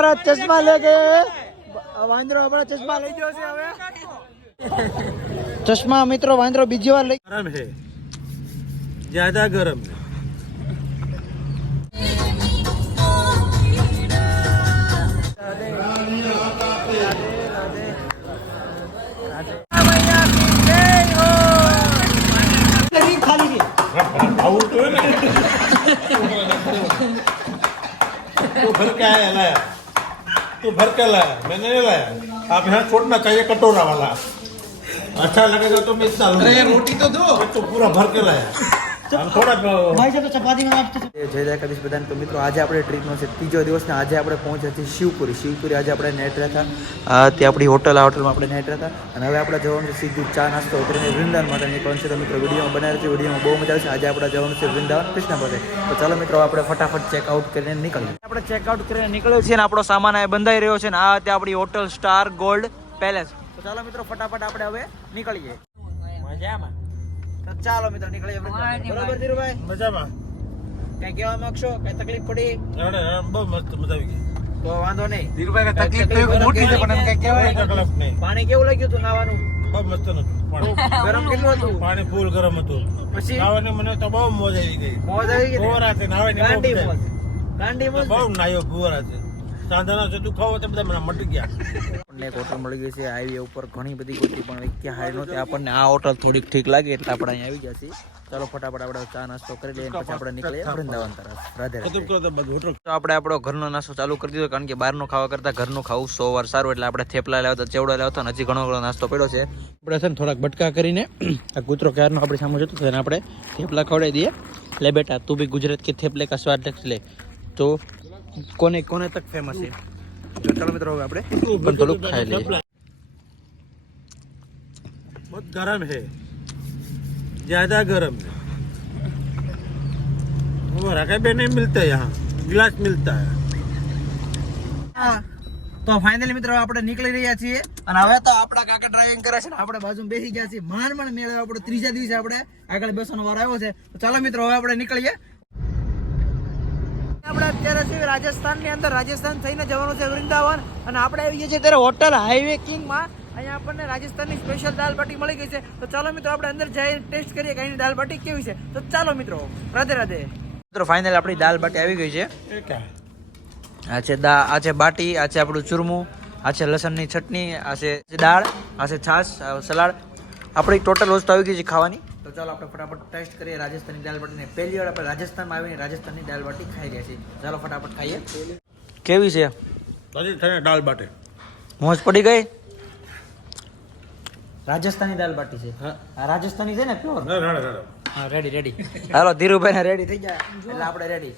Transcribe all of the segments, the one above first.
અમારા ચશ્મા લે ગયો વાંદરો આપણા ચશ્મા લઈ ગયો છે હવે. ચશ્મા મિત્રો વાંદરો બીજી વાર લઈ ગરમ હે જ્યાદા ગરમ ખાલી તો ભર तू भर के लाया मैंने नहीं लाया आप यहाँ छोड़ना चाहिए कटोरा वाला अच्छा लगेगा तो मैं इतना अरे रोटी तो दो तो पूरा भर के लाया ભાઈ સાહેબ ચપાતી જય દ્વારકાધીશ બધાને. તો મિત્રો આજે આપણે ટ્રીપનો છે ત્રીજો દિવસ ને આજે આપણે પહોંચ્યા છીએ શિવપુરી. શિવપુરી આજે આપણે નેટ રહેતા હતા. તે આપણી હોટલ આ હોટલમાં આપણે નેટ રહેતા અને હવે આપણે જવાનું છે સીધું ચા નાસ્તો કરીને વૃંદાવન માટે નીકળવાનું છે. તો મિત્રો વિડીયોમાં બનાવે છે વિડીયોમાં બહુ મજા આવશે આજે આપણે જવાનું છે વૃંદાવન કૃષ્ણ પાસે તો ચાલો મિત્રો આપણે ફટાફટ ચેકઆઉટ કરીને નીકળીએ. આપણે ચેકઆઉટ કરીને નીકળ્યો છે ને આપણો સામાન આ બંધાઈ રહ્યો છે ને આ તે આપણી હોટલ સ્ટાર ગોલ્ડ પેલેસ તો ચાલો મિત્રો ફટાફટ આપણે હવે નીકળીએ. મજામાં. તો ચાલો મિત્રો નીકળીએ બરોબર ધીરુભાઈ? મજામાં. કઈ કહેવા માંગશો? કઈ તકલીફ પડી? બહુ મસ્ત મજા આવી ગઈ. તો વાંધો નહીં. ધીરુભાઈ તકલીફ તો મોટી છે પણ કઈ કહેવાય તકલીફ નહીં. પાણી કેવું લાગ્યું હતું નાવાનું? બહુ મસ્ત નતું ગરમ કેટલું હતું? પાણી ફૂલ ગરમ હતું. પછી? નાવાની મને તો બહુ મોજ આવી ગઈ. મોજ આવી ગઈ? બોરા છે નાવાની ગાંડી મોજ. ગાંડી મોજ બહુ નાયો બોરા સાંધાના છે દુખાવો ખાવો તો બધા મને મટી ગયા. આપણને એક હોટલ મળી ગઈ છે હાઈવે ઉપર ઘણી બધી ગોતી પણ ક્યાં હાઈ નહોતી. આપણને આ હોટલ થોડીક ઠીક લાગે એટલે આપણે અહીંયા આવી છીએ ચાલો ફટાફટ આપણે ચા નાસ્તો કરી લઈએ પછી આપણે નીકળીએ વૃંદાવન તરફ. રાધે રાધે. તો આપણે આપણો ઘરનો નાસ્તો ચાલુ કરી દીધો કારણ કે બહારનો ખાવા કરતાં ઘરનું ખાવું સો વાર સારું એટલે આપણે થેપલા લાવતા ચેવડો લાવ્યા હતા હજી ઘણો ઘણો નાસ્તો પડ્યો છે. આપણે છે ને થોડાક બટકા કરીને આ કૂતરો ક્યારનો આપણે સામે જતો હતો એને આપણે થેપલા ખવડાવી દઈએ. લે બેટા તું બી ગુજરાત કે થેપલે કા સ્વાદ લખ લે. તો કોને કોને તક ફેમસ છે તો ચાલો મિત્રો હવે આપણે પણ થોડુંક ખાઈ લઈએ बहुत गरम है ज्यादा गरम है वो रकाबे नहीं मिलता यहाँ गिलास मिलता है તો ફાઇનલી મિત્રો આપણે નીકળી રહ્યા છીએ અને હવે તો આપણા કાકા ડ્રાઇવિંગ કરે છે ને આપણે બાજુમાં બેસી ગયા છીએ માંડ માંડ મેળવે આપણે ત્રીજા દિવસે આપણે આગળ બેસવાનો વાર આવ્યો છે તો ચાલો મિત્રો હવે આપણે નીકળીએ આપણે અત્યારે છે રાજસ્થાનની અંદર. રાજસ્થાન થઈને જવાનું છે વૃંદાવન અને આપણે આવી ગયા છીએ ત્યારે હોટલ હાઈવે કિંગમાં. અહીંયા આપણને રાજસ્થાનની સ્પેશિયલ દાલ બાટી મળી ગઈ છે. તો ચાલો મિત્રો આપણે અંદર જઈ ટેસ્ટ કરીએ કે અહીંની દાલ બાટી કેવી છે. તો ચાલો મિત્રો રાધે રાધે. મિત્રો ફાઇનલ આપણી દાલ બાટી આવી ગઈ છે. આ છે દા આ છે બાટી આ છે આપણું ચૂરમું આ છે લસણની ચટણી આ છે દાળ આ છે છાશ સલાડ. આપણી ટોટલ વસ્તુ આવી ગઈ છે ખાવાની. તો ચાલો આપણે ફટાફટ ટેસ્ટ કરીએ રાજસ્થાની દાળ બાટીને પહેલી વાર આપણે રાજસ્થાનમાં આવીને રાજસ્થાનની દાલ બાટી ખાઈ રહ્યા છીએ. ચાલો ફટાફટ ખાઈએ. કેવી છે? રાજસ્થાની દાલ બાટી. મોજ પડી ગઈ? રાજસ્થાની દાલ બાટી છે. હા. રાજસ્થાની છે ને પ્યોર? હા રેડી રેડી હાલો ધીરુભાઈ ને રેડી થઈ જાય એટલે આપણે રેડી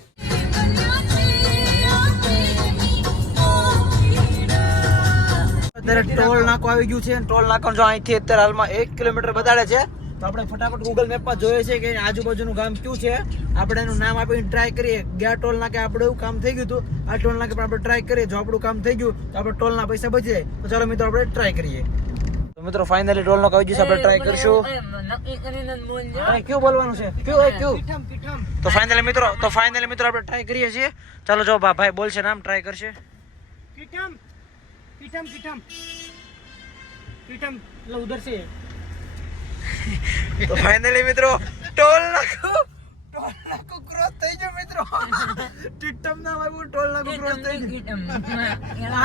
અત્યારે ટોલ નાકો આવી ગયું છે ટોલ નાકો જો અહીંથી અત્યારે હાલમાં એક કિલોમીટર બતાડે છે. તો આપણે ફટાફટ ગૂગલ મેપમાં જોઈએ છે કે આજુબાજુનું ગામ કયું છે. આપણે એનું નામ આપીને ટ્રાય કરીએ. ગયા ટોલ નાકે આપણે એવું કામ થઈ ગયું હતું. આ ટોલ નાકે પણ આપણે ટ્રાય કરીએ. જો આપણું કામ થઈ ગયું, તો આપણે ટોલના પૈસા બચી. જાય તો ચાલો મિત્રો, આપણે ટ્રાય કરીએ. તો મિત્રો ફાઇનલી ટોલ નો કહી જશે આપણે ટ્રાય કરશું. કયું બોલવાનું છે? કયું કયું? તો ફાઇનલી મિત્રો, તો ફાઇનલી મિત્રો, આપણે ટ્રાય કરીએ છીએ. ચાલો જો ભાઈ બોલશે નામ ટ્રાય કરશે. પીટમ પીટમ પીટમ પીટમ લો ઉધર છે તો ફાઇનલી મિત્રો ટોલ નાખો. ટોલ નાકુ ક્રોસ થઈ ગયો મિત્રો. ટીટમ નામ આવ્યું ટોલ નાકુ ક્રોસ થઈ ગયું.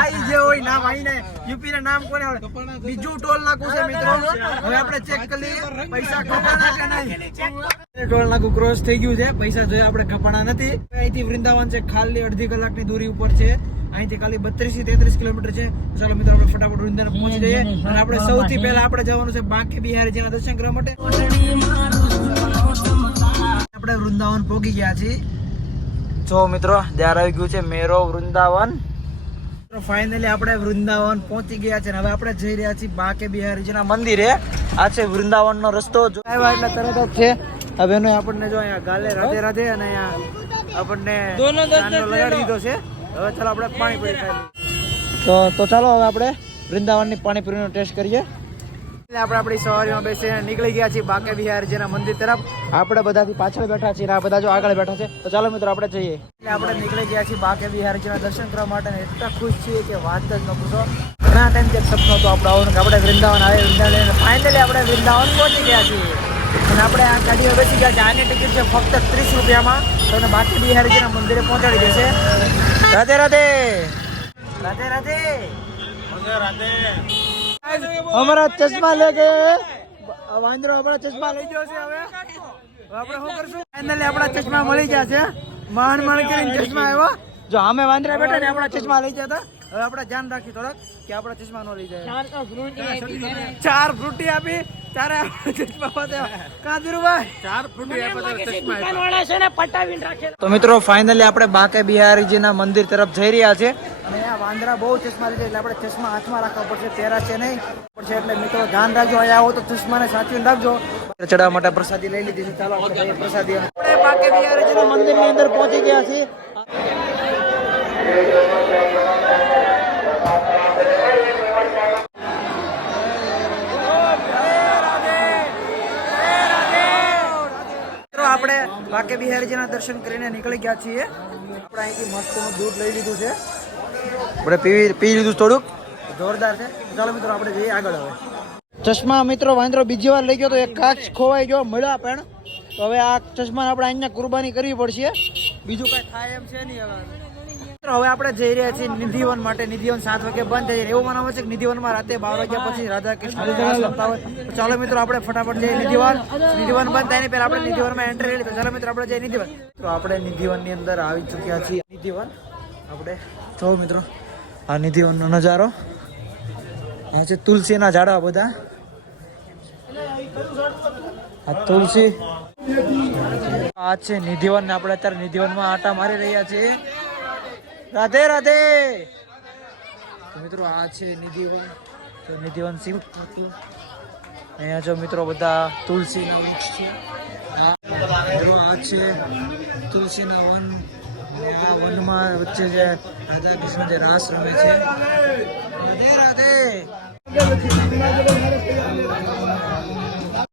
આઈ જે હોય નામ આઈને યુપી ના નામ કોને આવડે? બીજું ટોલ નાકુ છે મિત્રો. હવે આપણે ચેક કરી લઈએ પૈસા કપાણા કે નહીં? ટોલ નાકુ ક્રોસ થઈ ગયું છે. પૈસા જોયા આપણે કપાણા નથી. અહીંથી વૃંદાવન છે ખાલી અડધી કલાકની દૂરી ઉપર છે. અહીંથી ખાલી બત્રીસથી તેત્રીસ કિલોમીટર છે. ચાલો મિત્રો આપણે ફટાફટ વૃંદાવન પહોંચી જઈએ. અને આપણે સૌથી પહેલા આપણે જવાનું છે બાંકે બિહારી જેના દર્શન કરવા માટે. આપણે વૃંદાવન પહોંચી ગયા છીએ. જો મિત્રો દ્વાર આવી ગયું છે મેરો વૃંદાવન. ફાઇનલી આપણે વૃંદાવન પહોંચી ગયા છે અને હવે આપણે જઈ રહ્યા છીએ બાકે બિહારીજીના મંદિરે. આ છે વૃંદાવનનો રસ્તો. જો એટલે તરત જ છે. હવે એનો આપણને જો અહીંયા ગાલે રાધે રાધે અને અહીંયા આપણને લગાડી દીધો છે. હવે ચાલો આપણે પાણીપુરી ખાઈ તો તો ચાલો હવે આપણે વૃંદાવનની પાણીપુરીનો ટેસ્ટ કરીએ. એટલે આપણે આપણી સવારીમાં બેસીને નીકળી ગયા છીએ બાકે જેના મંદિર તરફ. આપણે બધાથી પાછળ બેઠા છીએ આ બધા જો આગળ બેઠા છે. તો ચાલો મિત્રો આપણે જઈએ. એટલે આપણે નીકળી ગયા છીએ બાકે વિહારજીના દર્શન કરવા માટે એટલા ખુશ છીએ કે વાત જ ન પૂછો. ઘણા ટાઈમ જે સપનો હતો આપણો આવવાનું કે આપણે વૃંદાવન આવે વૃંદાવન ફાઇનલી આપણે વૃંદાવન પહોંચી ગયા છીએ. અને આપણે આ ગાડીઓ બેસી ગયા છે. આની ટિકિટ છે ફક્ત ત્રીસ રૂપિયામાં. તમને બાકી બિહારીજીના મંદિરે પહોંચાડી દેશે. રાધે રાધે. રાધે રાધે. અમારા ચશ્મા લે કે? વાંદરો આપણા ચશ્મા લઈ ગયો છે હવે. આપણે શું કરશું? ફાઇનલી આપણા ચશ્મા મળી ગયા છે. માન માન કરીને ચશ્મા આવ્યા. જો અમે વાંદરા બેઠા ને આપણા ચશ્મા લઈ ગયા હતા. હવે આપણે ધ્યાન રાખી થોડાક કે આપણા ચશ્મા ન લઈ જાય. ચાર ફ્રૂટી આપી ચશ્મા ચશ્મા તો મિત્રો ફાઇનલી આપણે બાકે બિહારીજીના મંદિર તરફ જઈ રહ્યા છે. અને આ વાંદરા બહુ ચશ્મા લીધે એટલે આપણે ચશ્મા હાથમાં રાખવા પડશે પહેરા છે નહીં. પડશે એટલે મિત્રો ધ્યાન રાખજો અહીંયા આવો તો ચશ્માને સાચવીને રાખજો. ચડવા માટે પ્રસાદી લઈ લીધી છે. ચાલો આપણે પ્રસાદી. આપણે બાકે બિહારીજીના મંદિરની અંદર પહોંચી ગયા છીએ. આપણે બાકે બિહારીજીના દર્શન કરીને નીકળી ગયા છીએ. આપણે અહીંથી મસ્તનું દૂધ લઈ લીધું છે. આપણે પીવી પી લીધું થોડુંક? જોરદાર છે. ચાલો મિત્રો આપણે જઈએ આગળ હવે. ચશ્મા મિત્રો વાંદરો બીજી વાર લઈ ગયો તો એક કાચ ખોવાઈ ગયો મળ્યા પણ. તો હવે આ ચશ્માને આપણે અહીંયા કુરબાની કરવી પડશે. બીજું કાંઈ થાય એમ છે નહીં હવે. હવે આપણે જઈ રહ્યા છીએ નિધિવન માટે. નિધિવન સાત વાગે બંધ થઈ જાય. એવું મનાવે છે કે નિધિવનમાં રાતે બાર વાગ્યા પછી રાધા કૃષ્ણ રાસ હોય. ચાલો મિત્રો આપણે ફટાફટ જઈએ નિધિવન. નિધિવન બંધ થાય ને પહેલા આપણે નિધિવનમાં એન્ટ્રી લઈ ચાલો મિત્રો આપણે જઈએ નિધિવન. તો આપણે નિધિવનની અંદર આવી ચૂક્યા છીએ. નિધિવન આપણે જો મિત્રો. આ નિધિવનનો નજારો. આ છે તુલસીના ઝાડવા બધા. આ તુલસી. આ છે નિધિવન આપણે અત્યારે નિધિવનમાં આટા મારી રહ્યા છીએ. રાધે રાધે. તો મિત્રો આ છે નિધિવન. તો નિધિવન શિવ અહીંયા જો મિત્રો બધા તુલસીના વૃક્ષ છે. મિત્રો આ છે તુલસીના વન. આ વનમાં વચ્ચે જે રાધા કૃષ્ણ જે રાસ રમે છે. રાધે રાધે.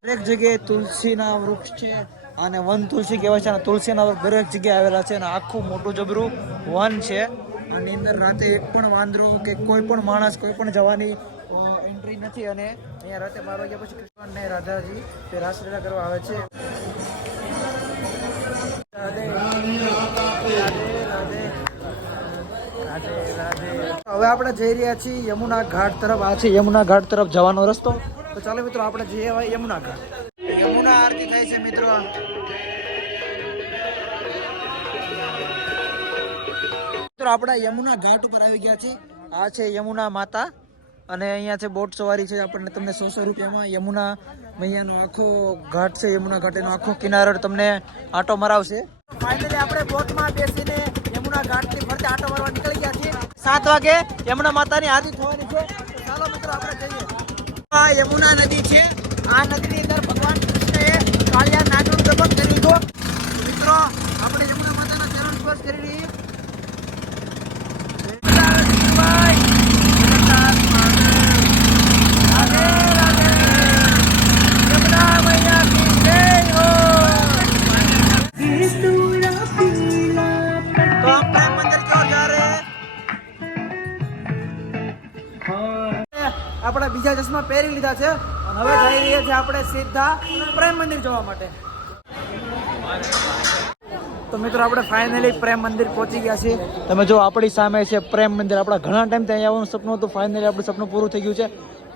દરેક જગ્યાએ તુલસીના વૃક્ષ છે. અને વન તુલસી કહેવાય છે અને તુલસીના દરેક જગ્યાએ આવેલા છે અને આખું મોટું જબરું વન છે. આની અંદર રાતે એક પણ વાંદરો કે કોઈ પણ માણસ, કોઈ પણ જવાની એન્ટ્રી નથી અને અહીંયા રાતે બાર વાગ્યા પછી કૃષ્ણ અને રાધાજી તે રાસલીલા કરવા આવે છે. હવે આપણે જઈ રહ્યા છીએ યમુના ઘાટ તરફ. આ છે યમુના ઘાટ તરફ જવાનો રસ્તો. તો ચાલો મિત્રો, આપણે જઈએ હવે યમુના ઘાટ. આરતી થઈ છે મિત્રો. મિત્રો, આપણે યમુના ઘાટ ઉપર આવી ગયા છે. આ છે યમુના માતા અને અહીંયા છે બોટ સવારી છે. આપણને તમને સો સો રૂપિયામાં યમુના મૈયાનો આખો ઘાટ છે. યમુના ઘાટ એનો આખો કિનારો તમને આટો મરાવશે. ફાઇનલી આપણે બોટમાં બેસીને યમુના ઘાટની ફરતે આટો મારવા નીકળી ગયા છીએ. સાત વાગે યમુના માતાની આરતી થવાની છે. ચાલો મિત્રો, આપણે જઈએ. આ યમુના નદી છે. આ નદીની અંદર બીજા ચશ્મા પહેરી લીધા છે. હવે જઈ રહ્યા છે આપણે સીધા પ્રેમ મંદિર જોવા માટે. તો મિત્રો, આપણે ફાઇનલી પ્રેમ મંદિર પહોંચી ગયા છીએ. તમે જો આપણી સામે છે પ્રેમ મંદિર. આપણા ઘણા ટાઈમ ત્યાં આવવાનું સપનું હતું. ફાઇનલી આપણું સપનું પૂરું થઈ ગયું છે.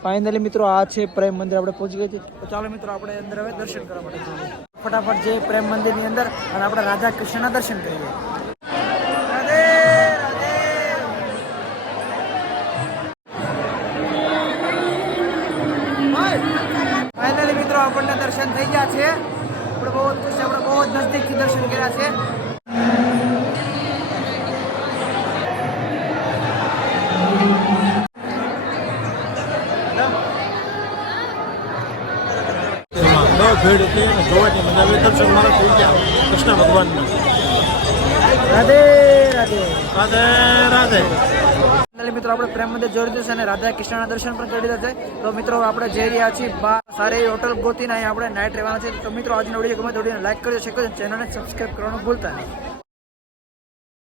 ફાઇનલી મિત્રો, આ છે પ્રેમ મંદિર. આપણે પહોંચી ગયા છીએ. તો ચાલો મિત્રો, આપણે અંદર હવે દર્શન કરવા માટે ફટાફટ જઈએ પ્રેમ મંદિરની અંદર અને આપણે રાધા કૃષ્ણના દર્શન કરીએ. મિત્રો આપણને દર્શન થઈ ગયા છે. આપણે બહુ જ ખુશ આપણે બહુ જ નજદીકથી દર્શન કર્યા છે. બહુ ભીડ હતી અને જોવાની મજા આવી દર્શન મારા થઈ ગયા કૃષ્ણ ભગવાનના રાધે રાધે. રાધે રાધે. મિત્રો, આપણે પ્રેમ મંદિર જોઈ લીધું છે અને રાધા કૃષ્ણના દર્શન પણ કરી લીધા છે. તો મિત્રો, આપણે જઈ રહ્યા છીએ બા સારી હોટલ ગોતીને અહીંયા આપણે નાઇટ રહેવાના છે તો મિત્રો, આજનો વીડિયો ગમે તો લાઈક કરજો કરજો ચેનલને સબસ્ક્રાઈબ કરવાનું ભૂલતા નહીં.